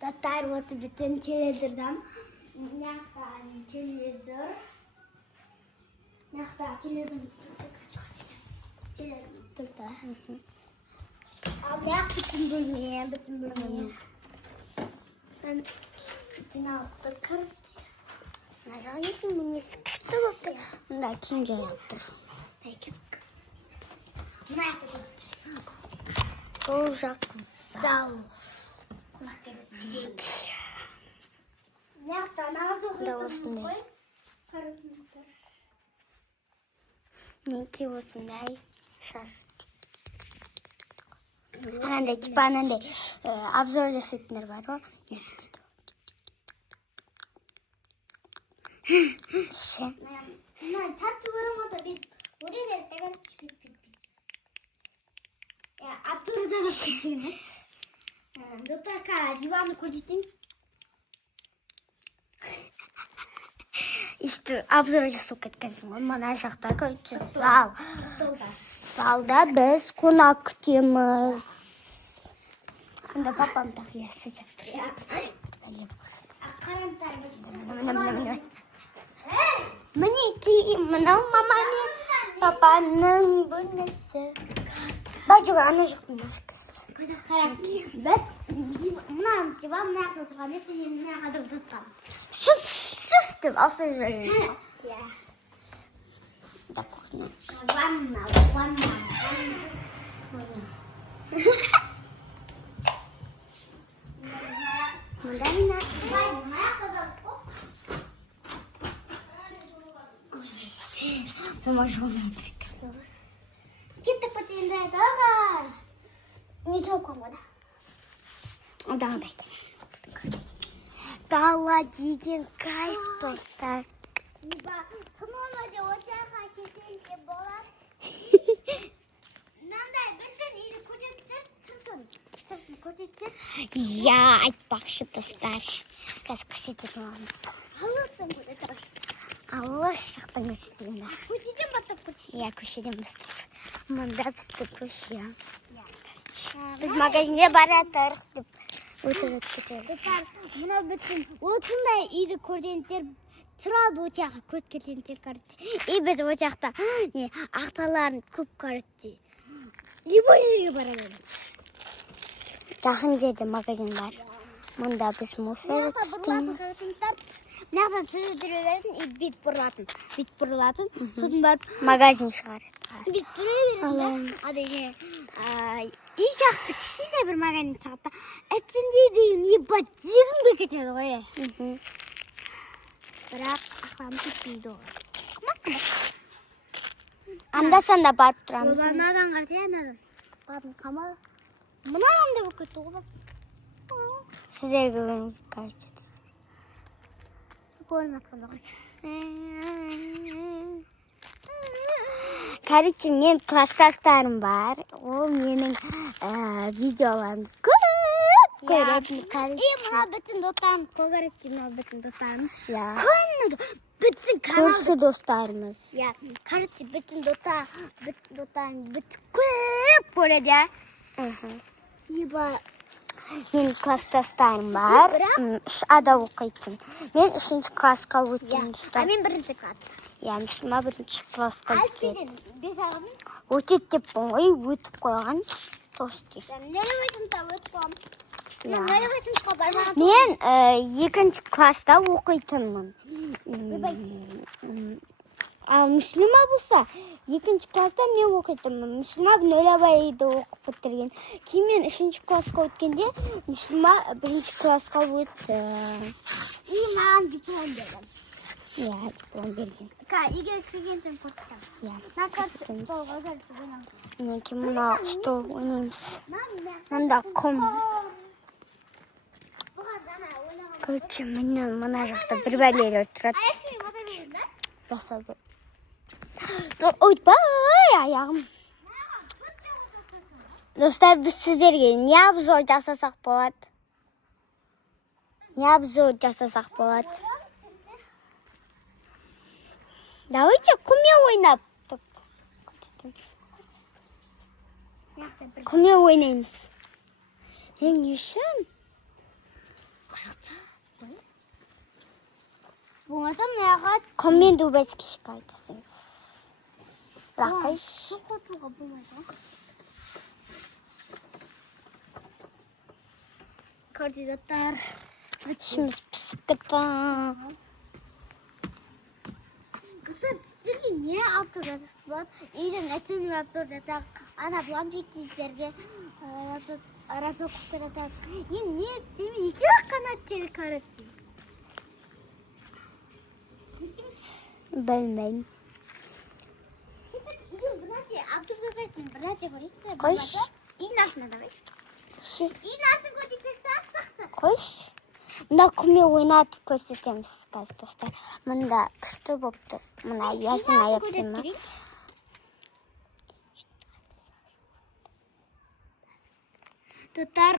Достар вот бүтін телевизордан. Телевизор. Телевизор. Ал бүтін бөлме. Бүтін алыпты кіріп. Назарыңызың мінесі күшті болып мұнда киім жайып тұр. Мына жақта көрсетіп. Бұл жақ зал. Да осындай. Неке осындай шаш. Анандай типа анандай обзор жасайтындар бар ғой. Tatlı vuramadı biz. Buraya verip de Abdur'da da kaçırmış. Doktor Kara divanı koydun. İşte обзор жасап кеткенсің ғой. Мына жақта короче зал. Залда біз қонақ күтеміз. Анда папам тақиясы жатыр. Мінекей, мынау мама мен папаның бөлмесі. Бәжігі ана жоқтың машқасы. Мына диван мына жақта тұрған еді, енді мына жақта тұтқан. Шыф деп алсай жібереміз. Да, кухня. Ванна. Мында мына. Сама жолметрик. Кеттік потенде дағар. Ничего қоңғыда. Дағыдай. Дала деген кайф, достар. Қымылмады отаға кетенде болар. Мынандай біздің үйді көрсетіп. Я айтпақшы, достар. Қазір көрсететін оламыз. Алыстың көрсетіп. Алыс жақтан көрсетейін. Көшеден бастап көрсетіп. Я көшеден бастап. Мұнда бізді көше. Біз магазинге бара тұрық деп өтіп кетеді. Мына бүтін осындай үйді көргендер тұрады очаққа көз келгендер көрді. И біз очақта ақталарын көп көрді. Любой жерге бара береміз. Жақын жерде магазин бар. Мұнда біз мусор істейміз. Мынақтан сүзідіре беретін, бет бұрылатын. Содан барып Магазин шығарады. бет тұра беретін. Үй сияқты кішкентай бір магазин сағатта. Әтсінде деген ебат жегімге кетеді ғой. Бірақ ақламыз кетпейді ғой. Анда-санда барып тұрамыз. Одан қарсы анадан. Бабым қамал. Мына анда болып кетті ғой. Сіздерге көрініп кажется. Көрініп жатқанда ғой. Короче, мен класстастарым бар. Ол менің видеоларымды көп көретін. Мына бүтін достарым, көретін мына бүтін достарым. Күнгі бүтін көрші достарымыз. Короче, бүтін достарым көп көреді. Мен класстастарым бар. 3-ада оқитын. Мен 3-ші классқа өттім. Мен 1-ші класс. Мүсілма 1-ші классқа өтеді. Бес ағымын? Өтеді деп бұңғай өтіп қойған. Тосты. Нелі өтімді өтіп қойым? Нелі өтімді бармаған? Мен 2-ші класста оқитынмын. Ал Мүсілма болса, 2-ші класста мен оқитынмын. Мүсілма 0 абайды оқып бітірген. Кейін мен 3-ші классқа өткенде, Мүсілма 1-ші классқа өтті. Маған диплом берген. Диплом берген. Егер кірген сен көрттім. Мінеки мұна стол ойнаймыз. Мұнда құм. Короче, мұна жақта бір бәлері тұрады. Ойбай, аяғым. Достар, біз сіздерге не обзор жасасақ болады? Давайте құммен ойнап. Құммен ойнаймыз. Ең үшін? болмаса мынаға Коммен дубес кішік айтысымыз. Бірақ қойш. су қосуға болмайды ғой. Координаттар. Ішіміз пісіп кетті. Кстати, сіздерге не алып тұрып жатырсыз болады? Үйден әтсен алып тұрып жатақ. Ана бұлан бектіздерге рапы құстыр жатақ. Енді не демей екеуі қанат тері қарат дейм. Білмеймін. Алып тұрып жататын бір нәрсе көрейікші. Қойш. Үйдің артына давай. Үйдің артын көрсетсек сақтақты. Қойш. Мында құммен ойнатып көрсетеміз қазір достар. Мында күшті болып тұр. Мына ясын аяқтыма. Тұтар.